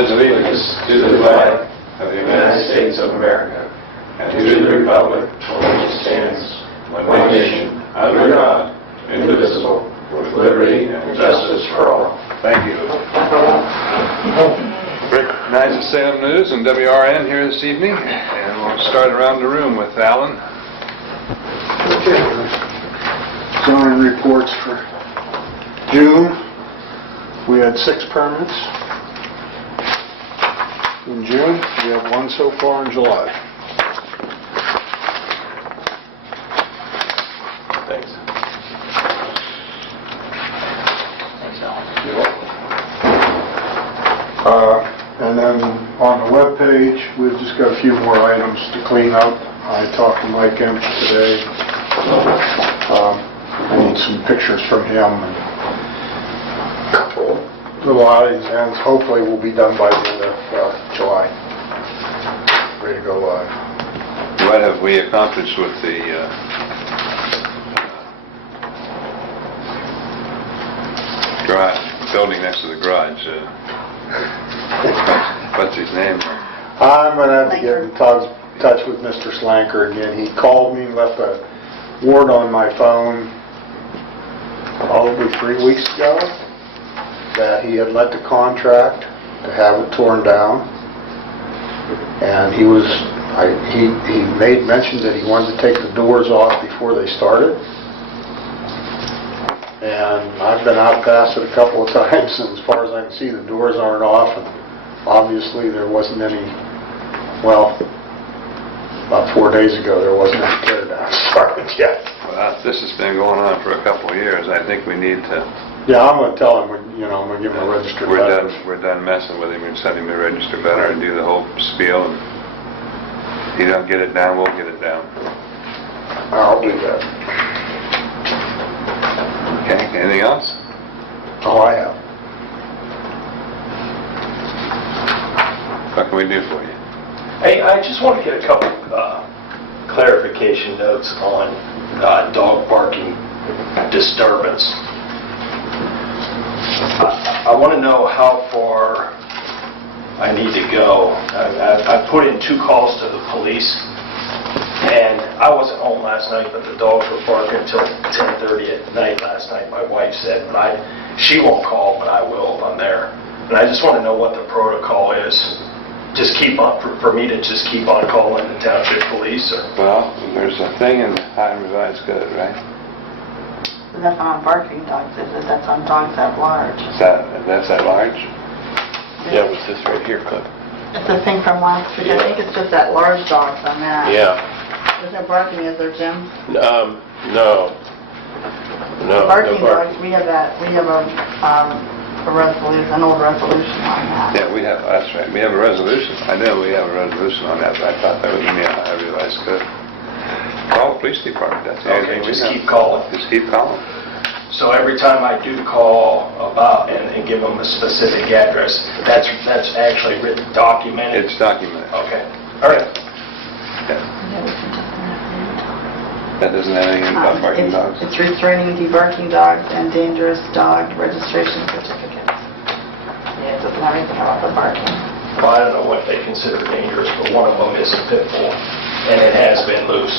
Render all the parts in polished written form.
Allegiance to the flag of the United States of America and to the republic for which it stands, one nation, under God, indivisible, with liberty and justice for all. Thank you. Recognize the Salem News and WRN here this evening, and we'll start around the room with Alan. Okay. Zoning reports for June. We had 6 permits in June. We have 1 so far in July. Thanks. Thanks, Alan. You're welcome. And then on the web page, we've just got a few more items to clean up. I talked to Mike Emch today. I need some pictures from him. And a lot of these ends hopefully will be done by the end of July. Ready to go live. What have we accomplished with the garage, building next to the garage? What's his name? I'm going to have to get in touch with Mr. Slanker again. He called me and left a word on my phone probably 3 weeks ago that he had let the contract to have it torn down, and he made mention that he wanted to take the doors off before they started. And I've been out past it a couple of times, and as far as I can see, the doors aren't off, and obviously there wasn't any, well, about 4 days ago there wasn't any tear down started yet. Well, this has been going on for a couple of years. I think we need to... Yeah, I'm going to tell him, I'm going to give him a register letter. We're done messing with him and send him to register better and do the whole spiel. And if he don't get it down, we'll get it down. I'll do that. Okay, anything else? All I have. What can we do for you? Hey, I just want to get a couple clarification notes on dog barking disturbance. I want to know how far I need to go. I put in 2 calls to the police, and I wasn't home last night, but the dogs were barking until 10:30 at night last night, my wife said, but she won't call, but I will if I'm there. And I just want to know what the protocol is. Just keep up, for me to just keep on calling the township police? Or? Well, there's a thing in High and Revised Code, right? That's not on barking dogs, is it? That's on dogs at large. That's at large? Yeah, what's this right here, Cliff? It's the thing from last week. I think it's just at large dogs on that. Yeah. There's no barking, is there, Jim? No. The barking dogs, we have a resolution, an old resolution on that. Yeah, we have, that's right. We have a resolution. I know we have a resolution on that, but I thought that was in the High Revised Code. Call the police department. That's the only Okay, thing we just know. keep calling. Just keep calling. So every time I do call about and give them a specific address, that's actually written, documented? It's documented. Okay, all right. Yeah. That doesn't have anything about barking dogs? It's restraining de-barking dogs and dangerous dog registration certificates. Yeah, it doesn't have anything about the barking. Well, I don't know what they consider dangerous, but one of them is a pit bull, and it has been loose.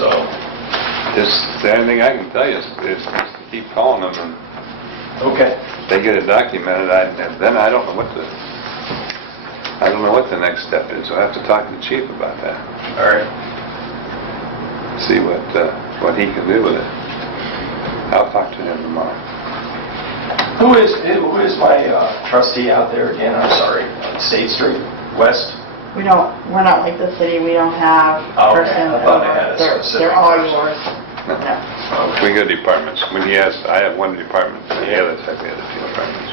So, The only thing I can tell you is to keep calling them, and okay. if they get it documented, then I don't know what the next step is. I'll have to talk to the chief about that. All right. See what he can do with it. I'll talk to him tomorrow. Who is my trustee out there again? I'm sorry, on State Street West? We're not like the city, we don't have Okay, person I thought I had a over. specific They're all person. yours. No. Okay. We go departments. When he has, I have one department, and the other type, we have a few departments.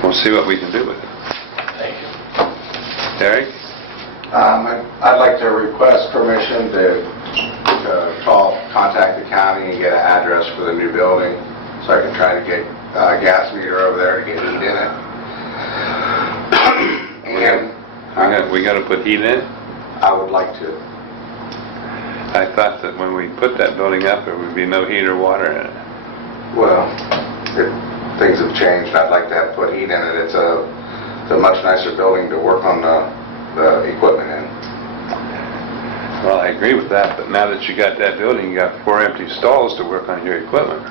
We'll see what we can do with it. Thank you. Eric? I'd like to request permission to contact the county and get an address for the new building so I can try to get a gas meter over there to get heat in it. And We got to put heat in? I would like to. I thought that when we put that building up, there would be no heat or water in it. Well, things have changed. I'd like to have put heat in it. It's a much nicer building to work on the equipment in. Well, I agree with that, but now that you got that building, you got 4 empty stalls to work on your equipment.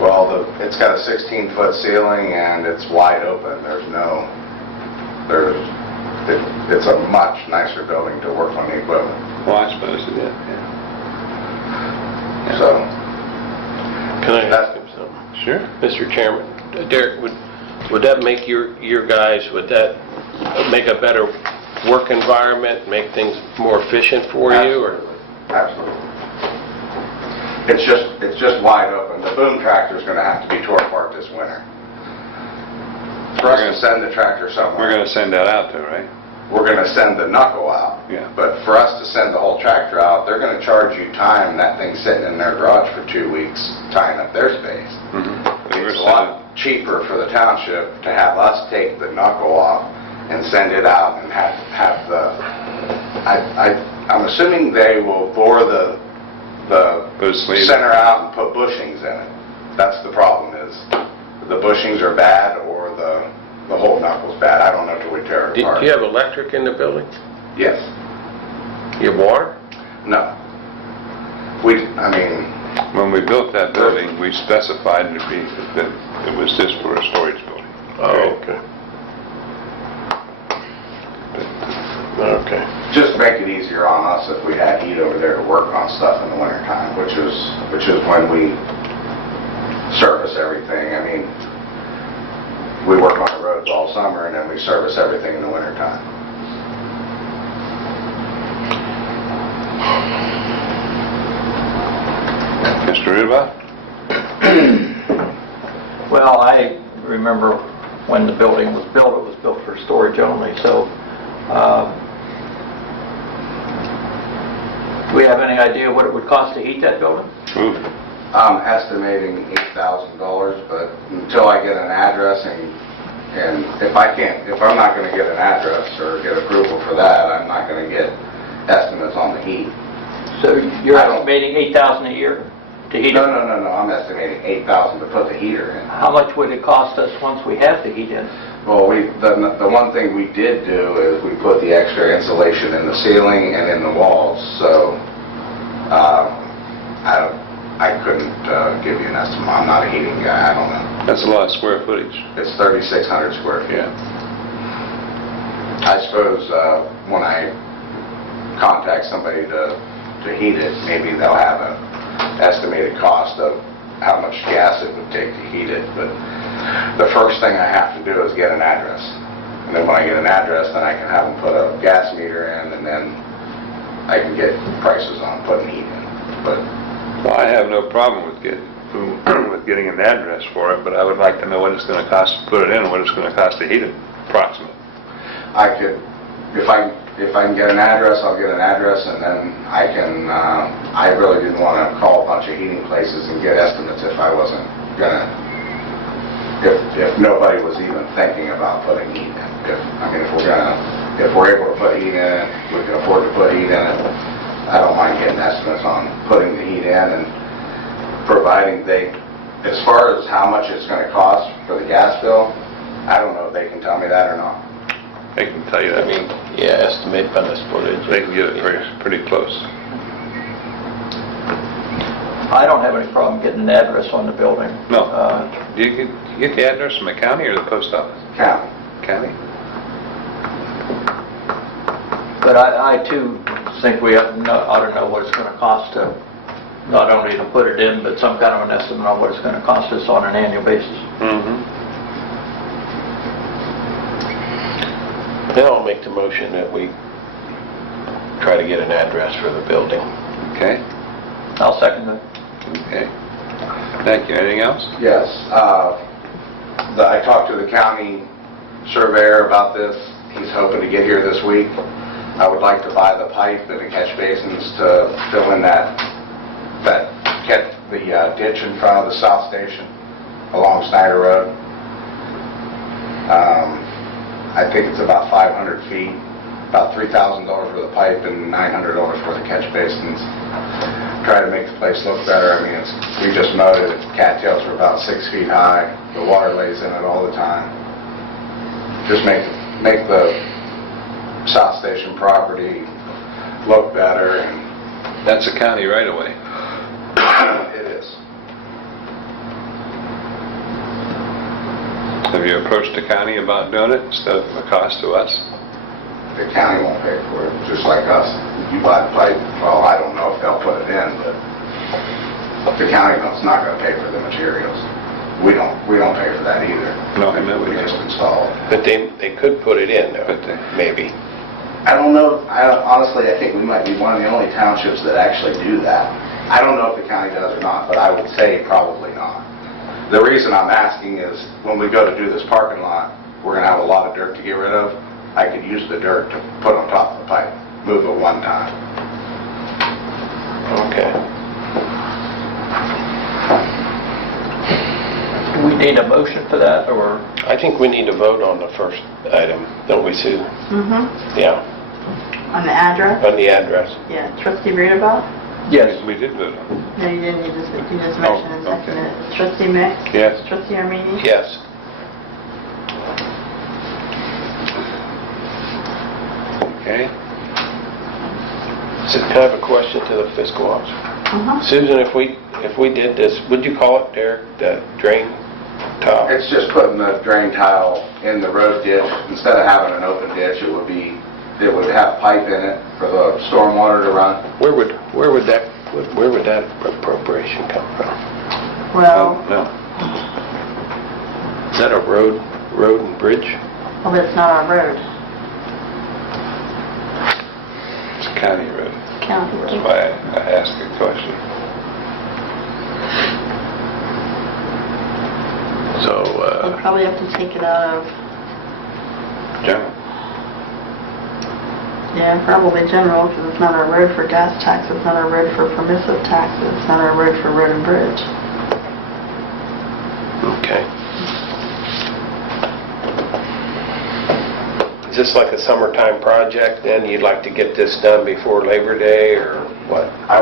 Well, it's got a 16-foot ceiling and it's wide open. It's a much nicer building to work on the equipment. Well, I suppose it is, yeah. So, Can I ask him something? Sure. Mr. Chairman, Derek, would that make your guys, would that make a better work environment, make things more efficient for you? Or? absolutely. It's just wide open. The boom tractor is going to have to be tore apart this winter. For us to send the tractor somewhere, We're going to send that out though, right? we're going to send the knuckle out. Yeah. But for us to send the whole tractor out, they're going to charge you time. That thing's sitting in their garage for 2 weeks, tying up their space. It's a lot cheaper for the township to have us take the knuckle off and send it out and have the. I'm assuming they will bore the center out and put bushings in it. That's the problem, is the bushings are bad or the whole knuckle's bad. I don't know till we tear it Do apart. you have electric in the building? Yes. You have water? No. When we built that building, we specified that it was just for a storage building. Oh, okay. Okay. Just make it easier on us if we had heat over there to work on stuff in the wintertime, which is when we service everything. I mean, we work on the roads all summer and then we service everything in the wintertime. Mr. Ruba? Well, I remember when the building was built, it was built for storage only, so do we have any idea what it would cost to heat that building? Ooh. I'm estimating $8,000, but until I get an address and if I'm not going to get an address or get approval for that, I'm not going to get estimates on the heat. So you're I don't- estimating $8,000 a year to heat it? No, I'm estimating $8,000 to put the heater in. How much would it cost us once we have the heat in? Well, the one thing we did do is we put the extra insulation in the ceiling and in the walls, so I couldn't give you an estimate. I'm not a heating guy, I don't know. That's a lot of square footage. It's 3,600 square feet. Yeah. I suppose when I contact somebody to heat it, maybe they'll have an estimated cost of how much gas it would take to heat it, but the first thing I have to do is get an address. And then when I get an address, then I can have them put a gas meter in, and then I can get prices on putting heat in. But Well, I have no problem with getting an address for it, but I would like to know what it's going to cost to put it in and what it's going to cost to heat it, approximately. I could, if I can get an address, I'll get an address, and then I can, I really didn't want to call a bunch of heating places and get estimates if I wasn't gonna, if nobody was even thinking about putting heat in. If we're able to put heat in it, we can afford to put heat in it, I don't mind getting estimates on putting the heat in, and providing as far as how much it's going to cost for the gas bill, I don't know if they can tell me that or not. They can tell you I that. mean, yeah, estimate by the footage. They can get it pretty close. I don't have any problem getting an address on the building. No. Do you get the address from the county or the post office? County. County? But I too think we ought to know what it's going to cost to, not only to put it in, but some kind of an estimate on what it's going to cost us on an annual basis. Then I'll make the motion that we try to get an address for the building. Okay. I'll second that. Okay. Thank you. Anything else? Yes. I talked to the county surveyor about this. He's hoping to get here this week. I would like to buy the pipe and the catch basins to fill in the ditch in front of the South Station along Snyder Road. I think it's about 500 feet, about $3,000 for the pipe and $900 for the catch basins. try to make the place look better. I mean, we just noted cattails are about 6 feet high. The water lays in it all the time. Just make the South Station property look better, and That's a county right away. it is. Have you approached the county about doing it instead of the cost to us? The county won't pay for it, just like us. You buy the pipe, well, I don't know if they'll put it in, but the county is not going to pay for the materials. We don't pay for that either. No, I know We we just don't. install it. But they could put it in, though, But maybe. I don't know, honestly, I think we might be one of the only townships that actually do that. I don't know if the county does or not, but I would say probably not. The reason I'm asking is, when we go to do this parking lot, we're going to have a lot of dirt to get rid of. I could use the dirt to put on top of the pipe, move it one time. Okay. Do we need a motion for that, or? I think we need to vote on the first item, don't we, Sue? Mm-hmm. Yeah, On the address? on the address. Yeah. Trustee Rudabott? Yes. We did vote on it. No, you didn't. You just mentioned and okay. seconded it. Trustee Mick? Yes. Trustee Armini? Yes. Okay. So kind of a question to the fiscal officer. Mm-hmm. Susan, if we did this, would you call it, Derek, the drain tile? It's just putting the drain tile in the road ditch. Instead of having an open ditch, it would have pipe in it for the stormwater to run. Where would that appropriation come from? Well, No. Is that a road and bridge? well, it's not our road. It's a county road. County That's road. why I asked the question. So, We'll probably have to take it out of, General. yeah, probably general, because it's not our road for gas tax, it's not our road for permissive taxes, it's not our road for road and bridge. okay. Is this like a summertime project then? You'd like to get this done before Labor Day or what? I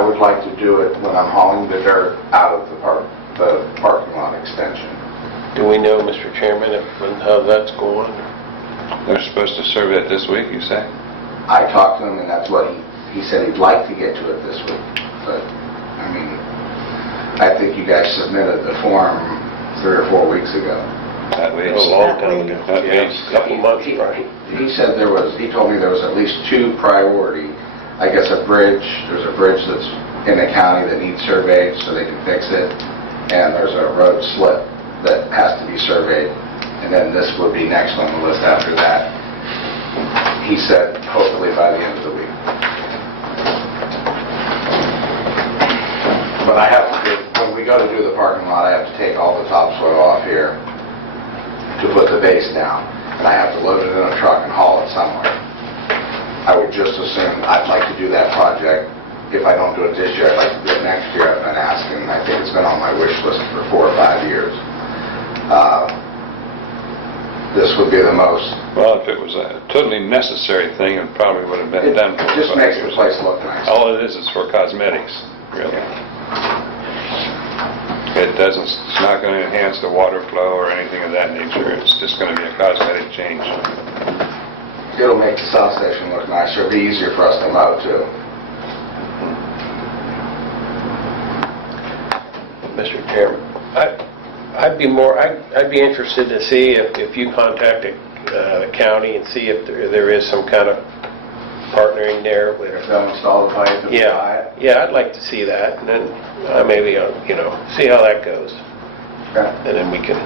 would like to do it when I'm hauling the dirt out of the parking lot extension. Do we know, Mr. Chairman, how that's going? They're supposed to serve it this week, you say? I talked to him, and that's what he said he'd like to get to it this week. But, I mean, I think you guys submitted the form 3 or 4 weeks ago. At A least. long time ago. At Yeah, least. a couple months, right? He said he told me there was at least 2 priority. I guess there's a bridge that's in the county that needs surveyed so they can fix it. And there's a road slip that has to be surveyed. And then this would be next on the list after that. He said hopefully by the end of the week. But I have to when we go to do the parking lot, I have to take all the topsoil off here to put the base down. And I have to load it in a truck and haul it somewhere. I would just assume I'd like to do that project. If I don't do it this year, I'd like to do it next year. I've been asking. I think it's been on my wish list for 4 or 5 years. This would be the most. Well, if it was a totally necessary thing, it probably would have been done. It just makes the place look nice. All it is for cosmetics, really. It's not going to enhance the water flow or anything of that nature. It's just going to be a cosmetic change. It'll make the South Station look nicer. It'll be easier for us to mow, too. Mr. Chairman, I'd be interested to see if you contact the county and see if there is some kind of partnering there with. If they'll install the pipe and buy it. Yeah, I'd like to see that, and then maybe, see how that goes. Okay. And then we can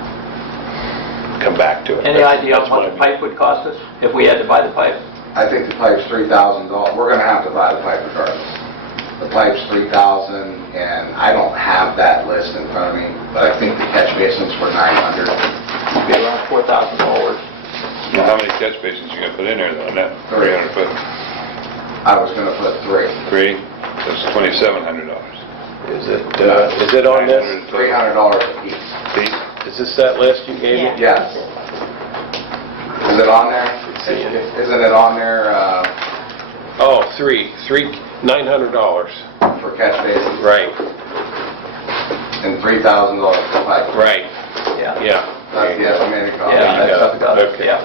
come back to it. Any idea That's how much the pipe would cost us if we had to buy the pipe? I think the pipe's $3,000. We're going to have to buy the pipe regardless. The pipe's $3,000, and I don't have that list in front of me, but I think the catch basins were $900. It'd be around $4,000. Now, how many catch basins you going to put in there, though, on that 3. 300 foot? I was going to put 3. 3, that's $2,700. Is it on this? $300 a piece. Feet? Is this that list you gave me? Yes. Is it on there? Isn't it on there? Oh, 3. $900. for catch basins. Right, And $3,000 for pipe. right, Yeah. yeah. That's the estimated cost. Yeah, you that's go. what I got it, Okay. yeah.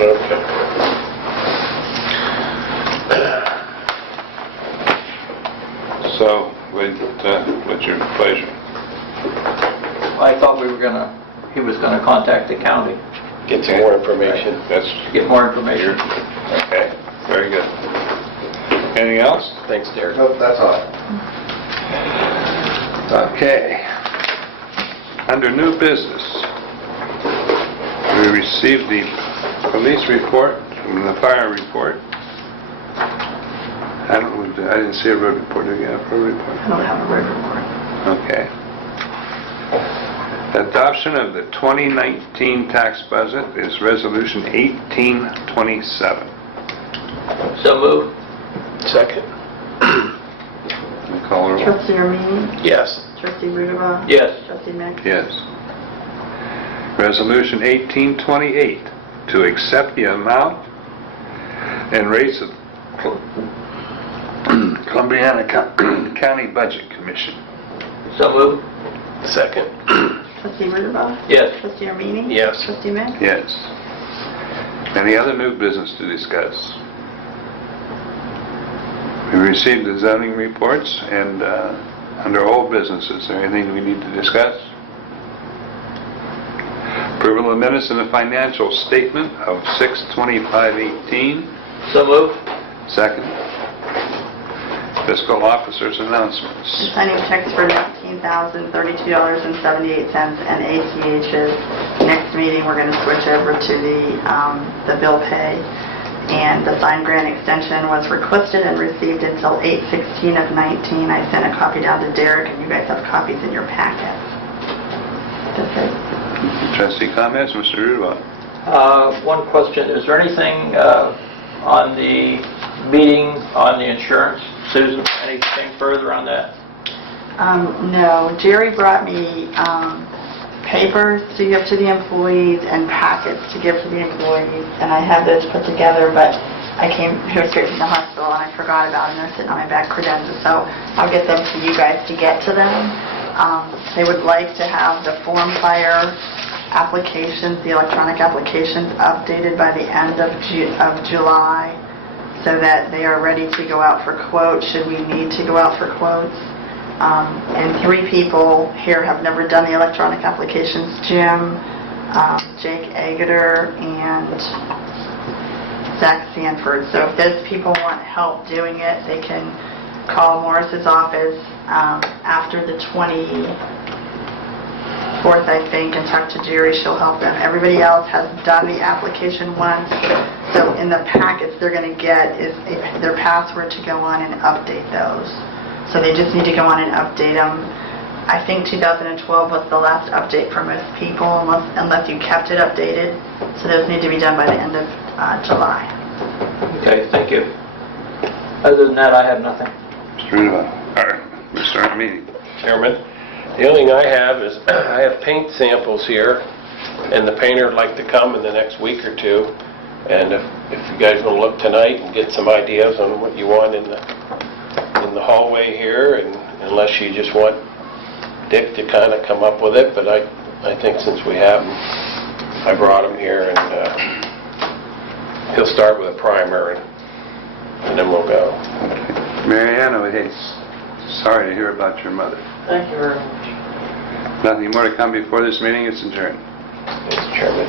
Okay. So, what's your pleasure? I thought he was gonna contact the county, Get some more information. That's, get more information. okay, very good. Anything else? Thanks, Derek. Nope, that's all. Okay. Under new business, we received the police report and the fire report. I didn't see a road report. Did you have a road report? I don't have a road report. Okay. Adoption of the 2019 tax budget is Resolution 1827. So moved. Second? Call her. Trustee Armini? Yes. Trustee Rudaba? Yes. Trustee Mick? Yes. Resolution 1828, to accept the amount and rates of Columbiana County Budget Commission. So moved. Second? Trustee Rudaba? Yes. Trustee Armini? Yes. Trustee Mick? Yes. Any other new business to discuss? We received the zoning reports, and under old business, is there anything we need to discuss? Approval of minutes and the financial statement of 6/25/18. So moved. Second. Fiscal officers' announcements. Signing checks for $19,032.78 and ACHs. Next meeting, we're going to switch over to the bill pay. And the signed grant extension was requested and received until 8/16/19. I sent a copy down to Derek, and you guys have copies in your packets. That's it. Trustee comments, Mr. Rudolph? One question, is there anything on the meeting on the insurance? Susan, anything further on that? No, Jerry brought me papers to give to the employees and packets to give to the employees, and I have those put together, but I came here straight from the hospital and I forgot about them. They're sitting on my back credenza, so I'll get them to you guys to get to them. They would like to have the form fire applications, the electronic applications, updated by the end of July, so that they are ready to go out for quotes should we need to go out for quotes. And 3 people here have never done the electronic applications: Jim, Jake Agater, and Zach Sanford. So if those people want help doing it, they can call Morris's office after the 24th, I think, and talk to Jerry. She'll help them. Everybody else has done the application once. So in the packets they're going to get is their password to go on and update those. So they just need to go on and update them. I think 2012 was the last update for most people, unless you kept it updated. So those need to be done by the end of July. Okay, thank you. Other than that, I have nothing. Mr. Rudolph? All right, Mr. Armini? Chairman, the only thing I have is I have paint samples here, and the painter would like to come in the next week or two. And if you guys want to look tonight and get some ideas on what you want in the hallway here, and unless you just want Dick to kind of come up with it, but I think since we have him, I brought him here, and he'll start with a primer, and then we'll go. Mary Ann, hey, sorry to hear about your mother. Thank you very much. Nothing more to come before this meeting. It's adjourned. Mr. Chairman.